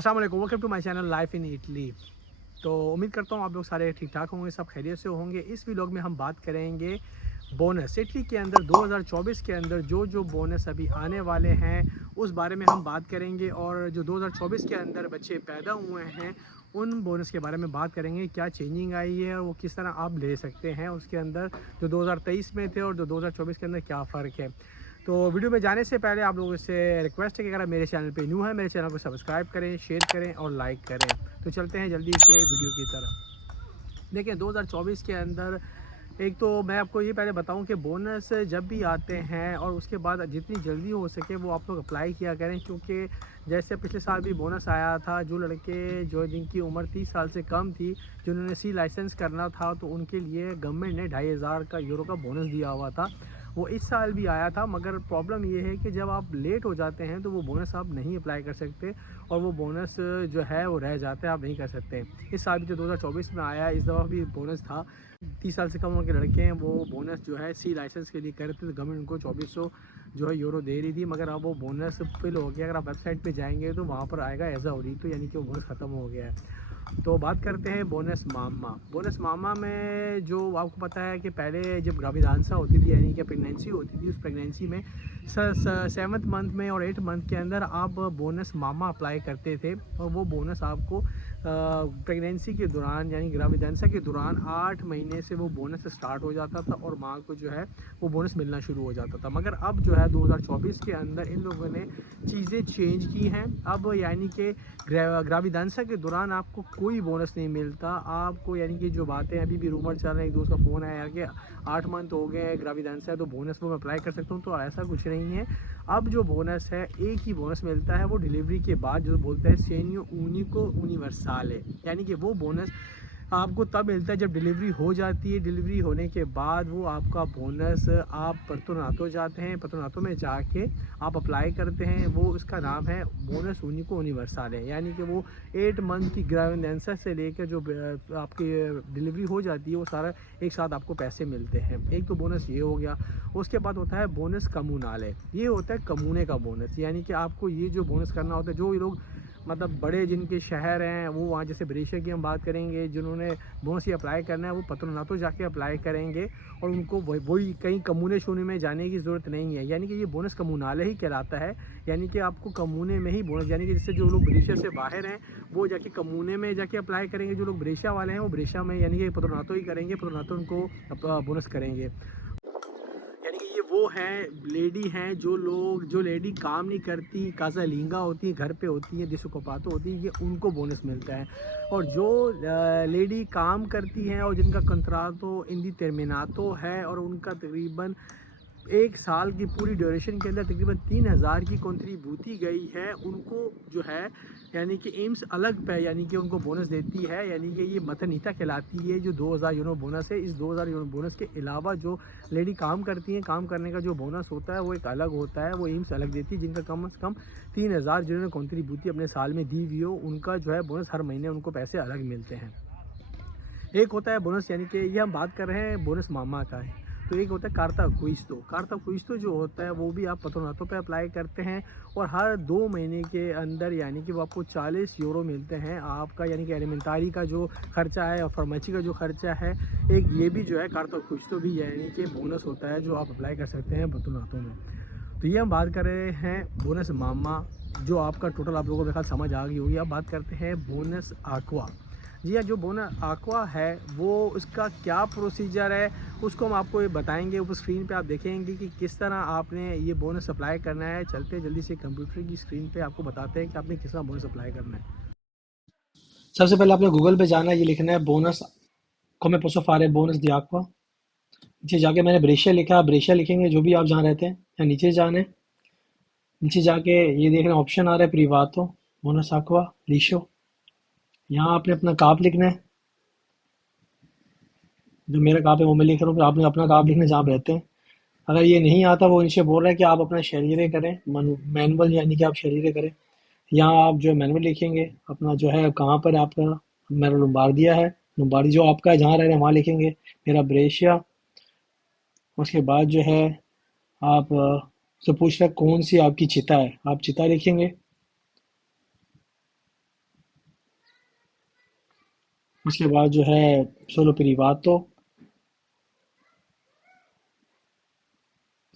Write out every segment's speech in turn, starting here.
अस्सलाम वालेकुम, welcome to my channel life in Italy. तो उम्मीद करता हूँ आप लोग सारे ठीक ठाक होंगे, सब खैरियत से होंगे। इस व्लॉग में हम बात करेंगे बोनस इटली के अंदर 2024 के अंदर जो बोनस अभी आने वाले हैं उस बारे में हम बात करेंगे। और जो 2024 के अंदर बच्चे पैदा हुए हैं उन बोनस के बारे में बात करेंगे, क्या चेंजिंग आई है और वो किस तरह आप ले सकते हैं उसके अंदर, जो 2023 में थे और जो 2024 के अंदर क्या फ़र्क है। तो वीडियो में जाने से पहले आप लोगों से रिक्वेस्ट है कि अगर आप मेरे चैनल पे न्यू है, मेरे चैनल को सब्सक्राइब करें, शेयर करें और लाइक करें। तो चलते हैं जल्दी से वीडियो की तरफ। देखिए 2024 के अंदर एक तो मैं आपको ये पहले बताऊं कि बोनस जब भी आते हैं और उसके बाद जितनी जल्दी हो सके वो आप लोग अप्लाई किया करें, क्योंकि जैसे पिछले साल भी बोनस आया था, जो लड़के जो जिनकी उम्र 30 साल से कम थी, जिन्होंने सी लाइसेंस करना था, तो उनके लिए गवर्नमेंट ने 2500 का यूरो का बोनस दिया हुआ था। वो इस साल भी आया था, मगर प्रॉब्लम ये है कि जब आप लेट हो जाते हैं तो वो बोनस आप नहीं अप्लाई कर सकते और वो बोनस जो है वो रह जाता है, आप नहीं कर सकते। इस साल भी जो 2024 में आया, इस दफ़ा भी बोनस था। 30 साल से कम उम्र के लड़के हैं, वो बोनस जो है सी लाइसेंस के लिए कर रहे थे, तो गवर्नमेंट उनको 2400 जो है यूरो दे रही थी, मगर अब वो बोनस फिल हो गया। अगर आप वेबसाइट पे जाएंगे तो वहाँ पर आएगा एज अ ओरी, तो यानी कि वो बोनस ख़त्म हो गया है। तो बात करते हैं बोनस मामा। बोनस मामा में जो आपको पता है कि पहले जब ग्राविडांसा होती थी, यानी कि प्रेगनेंसी होती थी, उस प्रेगनेंसी में 7th मंथ में और 8th मंथ के अंदर आप बोनस मामा अप्लाई करते थे और वो बोनस आपको प्रेगनेंसी के दौरान यानी ग्राविडांसा के दौरान 8 महीने से वो बोनस स्टार्ट हो जाता था और माँ को जो है वो बोनस मिलना शुरू हो जाता था। मगर अब जो है 2024 के अंदर इन लोगों ने चीज़ें चेंज की हैं। अब यानी कि ग्राविडांसा के दौरान आपको कोई बोनस नहीं मिलता आपको, यानी कि जो बातें अभी भी रूमर चल रहे हैं, एक दोस्त का फ़ोन आया कि 8 मंथ हो गए ग्राविडांसा है तो बोनस वो मैं अप्लाई कर सकता हूँ, तो ऐसा कुछ नहीं है। अब जो बोनस है एक ही बोनस मिलता है, वो डिलीवरी के बाद जो बोलते हैं सेनियो यूनिको यूनिवर्साले, यानी कि वो बोनस आपको तब मिलता है जब डिलीवरी हो जाती है। डिलीवरी होने के बाद वो आपका बोनस आप पत्रोनातो जाते हैं, पत्रोनातो में जाके आप अप्लाई करते हैं, वो उसका नाम है बोनस यूनिको यूनिवर्साले, यानी कि वो 8 मंथ की ग्राविडांसा से लेकर जो आपकी डिलीवरी हो जाती है वो सारा एक साथ आपको पैसे मिलते हैं। एक तो बोनस ये हो गया। उसके बाद होता है बोनस कम्युनाले, ये होता है कम्यूने का बोनस, यानी कि आपको ये जो बोनस करना होता है, जो लोग मतलब बड़े जिनके शहर हैं वो वहाँ, जैसे ब्रेशिया की हम बात करेंगे, जिन्होंने बोनस ही अप्लाई करना है वो पत्रोनातो जाके अप्लाई करेंगे और उनको वही कहीं कम्यूने शून्य में जाने की ज़रूरत नहीं है, यानी कि ये बोनस कम्यूनाले ही कहलाता है। यानी कि आपको कम्यूने में ही बोनस, यानी कि जिससे जो लोग ब्रेशिया से बाहर हैं वो जाके कम्यूने में जाके अप्लाई करेंगे, जो लोग ब्रेशिया वाले हैं वो ब्रेशिया में यानी कि पत्रोनातो ही करेंगे, पत्रोनातो उनको बोनस करेंगे। यानी कि ये वो हैं लेडी हैं जो लेडी काम नहीं करती, काजालिंगा होती हैं, घर पे होती हैं, डिसोकोपातो होती हैं, ये उनको बोनस मिलता है। और जो लेडी काम करती हैं और जिनका कंत्रातो इंदी टर्मिनातो है और उनका तकरीबन 1 साल की पूरी ड्यूरेशन के अंदर तकरीबन 3000 की कंट्रीब्यूटी गई है, उनको जो है यानी कि एम्स अलग पे यानी कि उनको बोनस देती है, यानी कि ये मथनीता कहलाती है। जो 2000 यूरो बोनस है, इस 2000 यूरो बोनस के अलावा जो लेडी काम करती हैं, काम करने का जो बोनस होता है वो एक अलग होता है, वो एम्स अलग देती है। जिनका कम से कम 3000 जिन्होंने कंट्रीब्यूटी अपने साल में दी हुई हो, उनका जो है बोनस हर महीने उनको पैसे अलग मिलते हैं। एक होता है बोनस, यानी कि ये हम बात कर रहे हैं बोनस मामा का है। तो एक होता है कार्ता क्विस्तो। कार्ता क्विस्तो जो होता है वो भी आप पत्रोनातो पे अप्लाई करते हैं और हर 2 महीने के अंदर यानी कि वो आपको 40 यूरो मिलते हैं आपका, यानी कि एलिमेंटारी का जो खर्चा है और फार्मेसी का जो खर्चा है, एक ये भी जो है कार्ता क्विस्तो भी यानी कि बोनस होता है जो आप अप्लाई कर सकते हैं पत्रोनातो में। तो ये हम बात कर रहे हैं बोनस मामा, जो आपका टोटल आप लोगों को ख्याल समझ आ गई होगी। अब बात करते हैं बोनस आक्वा। जी हाँ, जो बोनस आक्वा है वो उसका क्या प्रोसीजर है उसको हम आपको ये बताएंगे। ऊपर स्क्रीन पे आप देखेंगे कि किस तरह आपने ये बोनस अप्लाई करना है। चलते हैं जल्दी से कंप्यूटर की स्क्रीन पे, आपको बताते हैं कि आपने किस तरह बोनस अप्लाई करना है। सबसे पहले आपने गूगल पे जाना है, ये लिखना है bonus come posso fare bonus di acqua। नीचे जाके मैंने ब्रेशिया लिखा, आप ब्रेशिया लिखेंगे जो भी आप जहाँ रहते हैं, या नीचे जाना है। नीचे जाके ये देखना ऑप्शन आ रहा है प्रिवातो बोनस आक्वा लिशो, यहाँ आपने अपना काप लिखना है। जो मेरा काप है वो मैं लिख रहा हूँ, आपने अपना काप लिखना है जहाँ आप रहते हैं। अगर ये नहीं आता, वो नीचे बोल रहा है कि आप अपना शरीरे करें मैनुअल, यानी कि आप शरीरे करें। यहाँ आप जो है मैनुअल लिखेंगे, अपना जो है कहाँ पर आपका, मेरा लोम्बार्डिया है, लोम्बार्डी जो आपका है जहाँ रह रहे हैं वहाँ लिखेंगे। मेरा ब्रेशिया। उसके बाद जो है आप से पूछ रहे हैं कौन सी आपकी चिता है, आप चिता लिखेंगे। उसके बाद जो है सोलो प्रिवातो,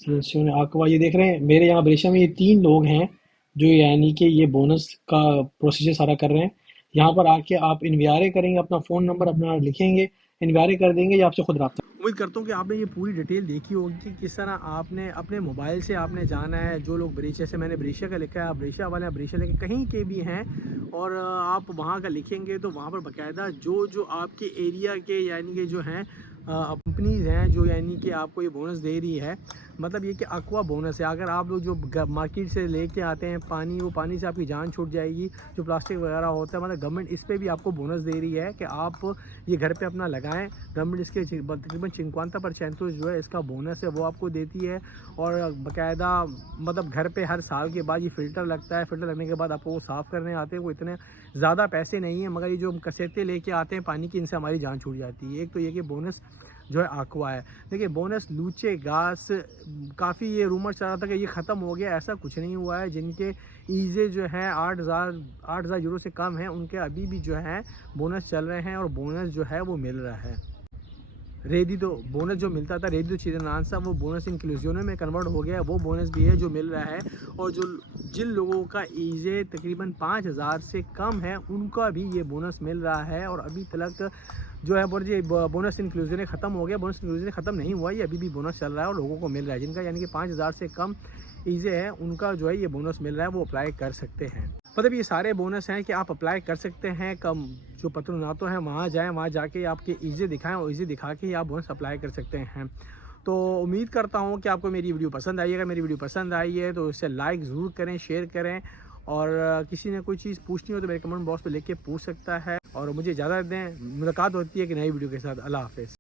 सदस्यों ने aqua, ये देख रहे हैं मेरे यहाँ बरेशा में ये 3 लोग हैं जो यानी कि ये बोनस का प्रोसीजर सारा कर रहे हैं। यहाँ पर आके आप इन्वायरे करेंगे, अपना फ़ोन नंबर अपना लिखेंगे, इन्वायरे कर देंगे, ये आपसे खुद रब्ता। उम्मीद करता हूँ कि आपने ये पूरी डिटेल देखी होगी कि किस तरह आपने अपने मोबाइल से आपने जाना है। जो लोग बरेशा से, मैंने बरेशा का लिखा है, आप बरेशा वाले, आप बरेशा लेके कहीं के भी हैं और आप वहाँ का लिखेंगे तो वहाँ पर बाकायदा जो जो आपके एरिया के यानी कि जो हैं कंपनीज़ हैं जो यानी कि आपको ये बोनस दे रही है। मतलब ये कि aqua बोनस है। अगर आप लोग जो मार्केट से लेके आते हैं पानी, वो पानी से आपकी जान छूट जाएगी। जो प्लास्टिक वगैरह होता है, मतलब गवर्नमेंट इस पे भी आपको बोनस दे रही है कि आप ये घर पे अपना लगाएं। गवर्नमेंट इसके तकरीबन 50% जो है इसका बोनस है वो आपको देती है। और बाकायदा मतलब घर पे हर साल के बाद ये फ़िल्टर लगता है। फ़िल्टर लगने के बाद आपको वो साफ़ करने आते हैं। वो इतने ज़्यादा पैसे नहीं हैं, मगर ये जो हम कसेते लेके आते हैं पानी की, इनसे हमारी जान छूट जाती है। एक तो ये कि बोनस जो है aqua है। देखिए बोनस लूचे घास, काफ़ी ये रूमर चल रहा था कि ये ख़त्म हो गया, ऐसा कुछ नहीं हुआ है। जिनके ईज़े जो है 8,000 यूरो से कम है, उनके अभी भी जो है बोनस चल रहे हैं और बोनस जो है वो मिल रहा है। रेडी तो बोनस जो मिलता था, रेडी तो चिदनान सा, वो बोनस इंक्लूजन में कन्वर्ट हो गया है। वो बोनस भी है जो मिल रहा है। और जो जिन लोगों का ईजे तकरीबन 5,000 से कम है, उनका भी ये बोनस मिल रहा है। और अभी तक जो है बोनस इंक्लूजन ख़त्म हो गया, बोनस इंक्लूजन ख़त्म नहीं हुआ, ये अभी भी बोनस चल रहा है और लोगों को मिल रहा है। जिनका यानी कि 5,000 से कम ईजे है, उनका जो है ये बोनस मिल रहा है, वो अप्लाई कर सकते हैं। मतलब ये सारे बोनस हैं कि आप अप्लाई कर सकते हैं। कम जो पत्रोनातो हैं वहाँ जाएँ, वहाँ जाके आपके ईज़े दिखाएँ और ईज़े दिखा के ही आप बोनस अप्लाई कर सकते हैं। तो उम्मीद करता हूँ कि आपको मेरी वीडियो पसंद आई है। अगर मेरी वीडियो पसंद आई है तो इसे लाइक ज़रूर करें, शेयर करें। और किसी ने कोई चीज़ पूछनी हो तो मेरे कमेंट बॉक्स पे लिख के पूछ सकता है। और मुझे इजाज़त दें, मुलाकात होती है कि नई वीडियो के साथ। अल्लाह हाफ़िज़।